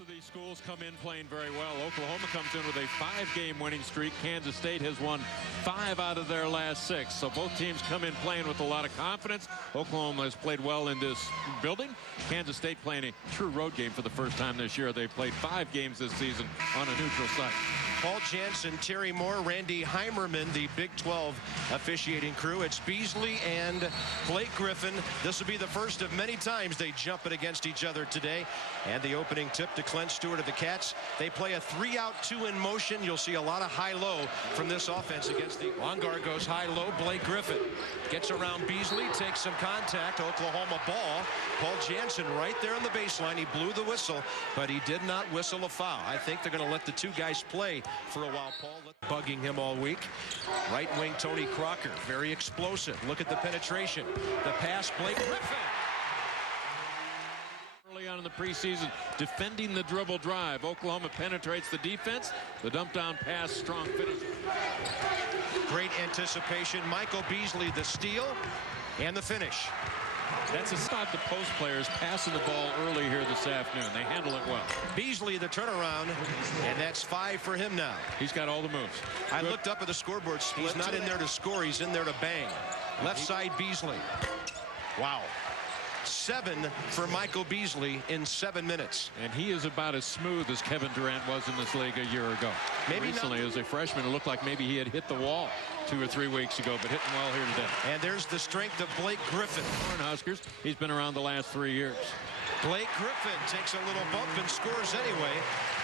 Both of these schools come in playing very well. Oklahoma comes in with a 5-game winning streak. Kansas State has won 5 out of their last 6. So both teams come in playing with a lot of confidence. Oklahoma has played well in this building. Kansas State playing a true road game for the first time this year. They've played 5 games this season on a neutral site. Paul Jansen, Terry Moore, Randy Heimerman, the Big 12 officiating crew. It's Beasley and Blake Griffin. This will be the first of many times they jump it against each other today. And the opening tip to Clint Stewart of the Cats. They play a 3-out, 2-in motion. You'll see a lot of high-low from this offense against the Longar goes high-low. Blake Griffin gets around Beasley, takes some contact. Oklahoma ball. Paul Jansen right there on the baseline. He blew the whistle, but he did not whistle a foul. I think they're going to let the 2 guys play for a while. Paul bugging him all week. Right wing Tony Crocker, very explosive. Look at the penetration. The pass, Blake Griffin. Early on in the preseason, defending the dribble drive. Oklahoma penetrates the defense. The dump down pass, strong finish. Great anticipation. Michael Beasley, the steal and the finish. That's a stop the post players passing the ball early here this afternoon. They handle it well. Beasley the turnaround, and that's 5 for him now. He's got all the moves. I looked up at the scoreboard. He's not in there to score. He's in there to bang. Left side Beasley. Wow. 7 for Michael Beasley in 7 minutes. And he is about as smooth as Kevin Durant was in this league a year ago. Maybe recently as a freshman, it looked like maybe he had hit the wall 2 or 3 weeks ago, but hitting well here today. And there's the strength of Blake Griffin. Huskers, he's been around the last 3 years. Blake Griffin takes a little bump and scores anyway.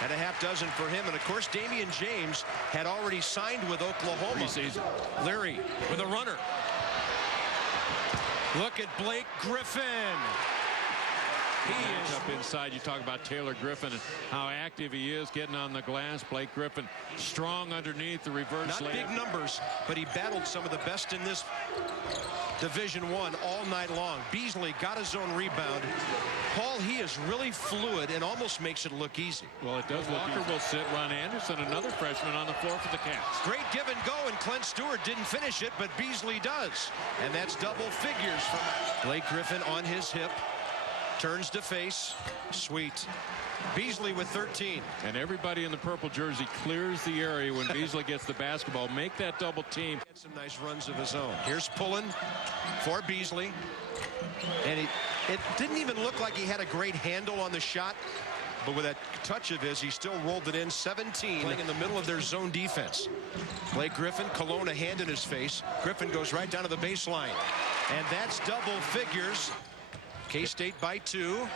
And a half dozen for him. And of course, Damian James had already signed with Oklahoma. Preseason. Leary with a runner. Look at Blake Griffin. He is up inside. You talk about Taylor Griffin and how active he is getting on the glass. Blake Griffin strong underneath the reverse. Not big numbers, but he battled some of the best in this Division I all night long. Beasley got his own rebound. Paul, he is really fluid and almost makes it look easy. Well, it does. Walker will sit. Ron Anderson, another freshman on the floor for the Cats. Great give and go, and Clint Stewart didn't finish it, but Beasley does. And that's double figures from Blake Griffin on his hip. Turns to face. Sweet. Beasley with 13. And everybody in the purple jersey clears the area when Beasley gets the basketball. Make that double team. Get some nice runs of his own. Here's Pullen for Beasley. And it didn't even look like he had a great handle on the shot. But with that touch of his, he still rolled it in. 17 playing in the middle of their zone defense. Blake Griffin, Cologne a hand in his face. Griffin goes right down to the baseline. And that's double figures. K-State by 2.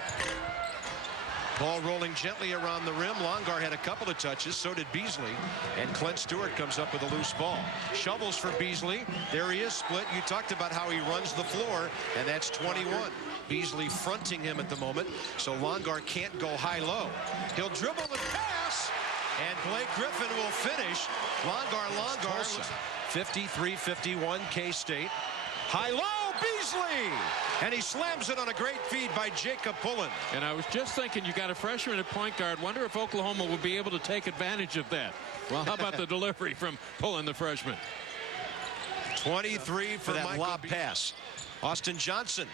Ball rolling gently around the rim. Longar had a couple of touches. So did Beasley. And Clint Stewart comes up with a loose ball. Shovels for Beasley. There he is split. You talked about how he runs the floor. And that's 21. Beasley fronting him at the moment. So Longar can't go high-low. He'll dribble the pass. And Blake Griffin will finish. Longar. 53-51 K-State. High-low Beasley. And he slams it on a great feed by Jacob Pullen. And I was just thinking, you got a freshman at point guard. Wonder if Oklahoma will be able to take advantage of that. Well, how about the delivery from Pullen, the freshman? 23 for that lob pass. Austin Johnson.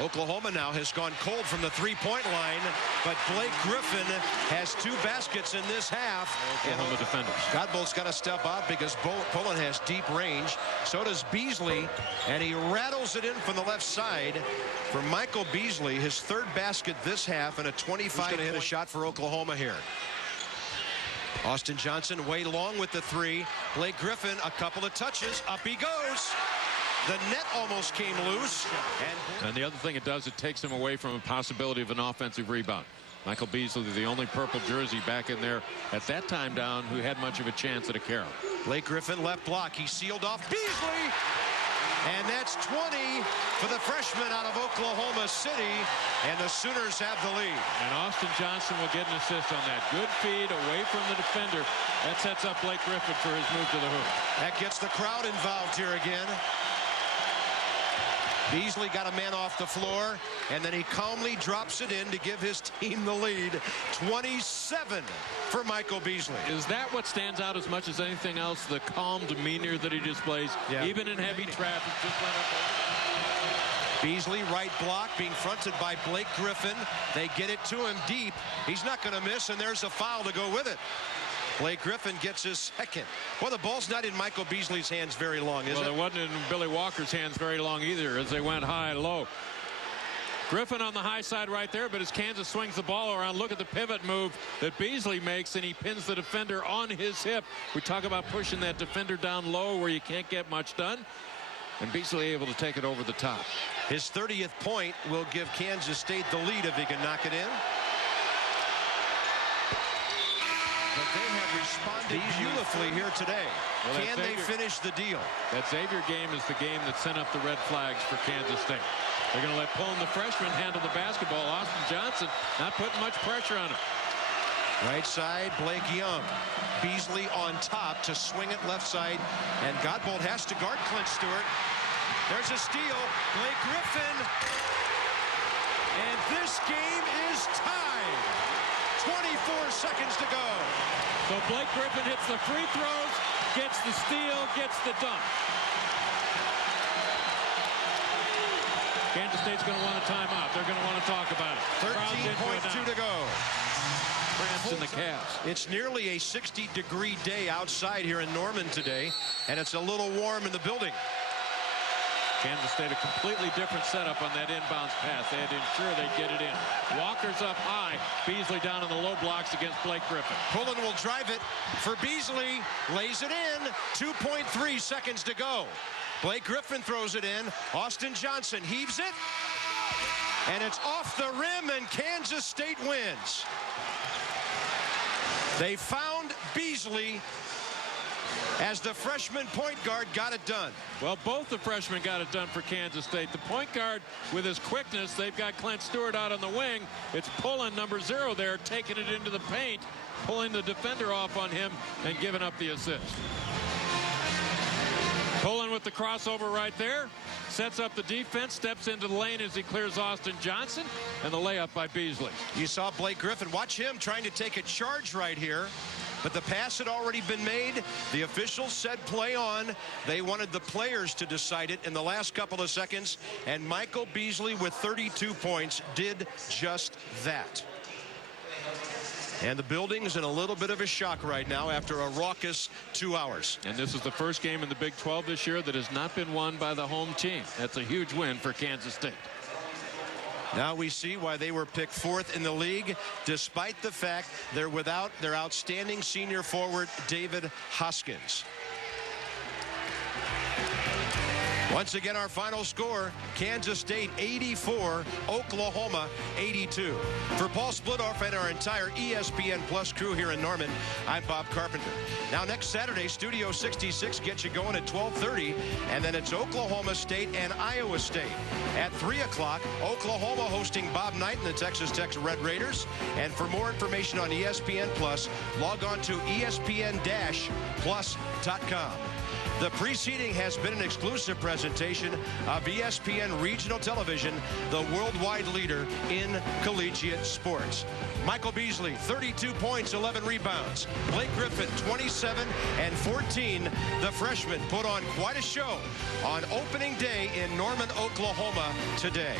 Oklahoma now has gone cold from the three-point line, but Blake Griffin has 2 baskets in this half. Oklahoma defenders. Godbolt's got to step out because Pullen has deep range. So does Beasley, and he rattles it in from the left side for Michael Beasley, his 3rd basket this half, and a 25. Going to hit a shot for Oklahoma here. Austin Johnson way long with the 3. Blake Griffin, a couple of touches. Up he goes. The net almost came loose. And the other thing it does, it takes him away from a possibility of an offensive rebound. Michael Beasley, the only purple jersey back in there at that time down who had much of a chance at a carry. Blake Griffin left block. He sealed off Beasley. And that's 20 for the freshman out of Oklahoma City. And the Sooners have the lead. And Austin Johnson will get an assist on that. Good feed away from the defender. That sets up Blake Griffin for his move to the hoop. That gets the crowd involved here again. Beasley got a man off the floor, and then he calmly drops it in to give his team the lead. 27 for Michael Beasley. Is that what stands out as much as anything else? The calm demeanor that he displays, even in heavy traffic. Just let up. Beasley, right block, being fronted by Blake Griffin. They get it to him deep. He's not going to miss, and there's a foul to go with it. Blake Griffin gets his second. Well, the ball's not in Michael Beasley's hands very long, is it? Well, it wasn't in Billy Walker's hands very long either, as they went high-low. Griffin on the high side right there, but as Kansas swings the ball around, look at the pivot move that Beasley makes, and he pins the defender on his hip. We talk about pushing that defender down low where you can't get much done, and Beasley able to take it over the top. His 30th point will give Kansas State the lead if he can knock it in. But they have responded beautifully here today. Well, can they finish the deal? That Xavier game is the game that sent up the red flags for Kansas State. They're going to let Pullen, the freshman, handle the basketball. Austin Johnson not putting much pressure on him. Right side, Blake Young. Beasley on top to swing it left side. And Godbolt has to guard Clint Stewart. There's a steal. Blake Griffin. And this game is tied. 24 seconds to go. So Blake Griffin hits the free throws, gets the steal, gets the dunk. Kansas State's going to want a timeout. They're going to want to talk about it. 13.2 to go. France in the Cavs. It's nearly a 60-degree day outside here in Norman today, and it's a little warm in the building. Kansas State a completely different setup on that inbounds pass. They had to ensure they'd get it in. Walker's up high. Beasley down in the low blocks against Blake Griffin. Pullen will drive it for Beasley. Lays it in. 2.3 seconds to go. Blake Griffin throws it in. Austin Johnson heaves it. And it's off the rim, and Kansas State wins. They found Beasley as the freshman point guard got it done. Well, both the freshmen got it done for Kansas State. The point guard with his quickness, they've got Clint Stewart out on the wing. It's Pullen, number 0 there, taking it into the paint, pulling the defender off on him and giving up the assist. Pullen with the crossover right there, sets up the defense, steps into the lane as he clears Austin Johnson, and the layup by Beasley. You saw Blake Griffin. Watch him trying to take a charge right here. But the pass had already been made. The officials said play on. They wanted the players to decide it in the last couple of seconds. And Michael Beasley with 32 points did just that. And the building's in a little bit of a shock right now after a raucous 2 hours. And this is the first game in the Big 12 this year that has not been won by the home team. That's a huge win for Kansas State. Now we see why they were picked 4th in the league, despite the fact they're without their outstanding senior forward, David Hoskins. Once again, our final score, Kansas State 84, Oklahoma 82. For Paul Splithoff and our entire ESPN Plus crew here in Norman, I'm Bob Carpenter. Now next Saturday, Studio 66 gets you going at 12:30, and then it's Oklahoma State and Iowa State. At 3 o'clock, Oklahoma hosting Bob Knight and the Texas Tech Red Raiders. And for more information on ESPN Plus, log on to ESPN-Plus.com. The preceding has been an exclusive presentation of ESPN Regional Television, the worldwide leader in collegiate sports. Michael Beasley, 32 points, 11 rebounds. Blake Griffin, 27 and 14. The freshman put on quite a show on opening day in Norman, Oklahoma today.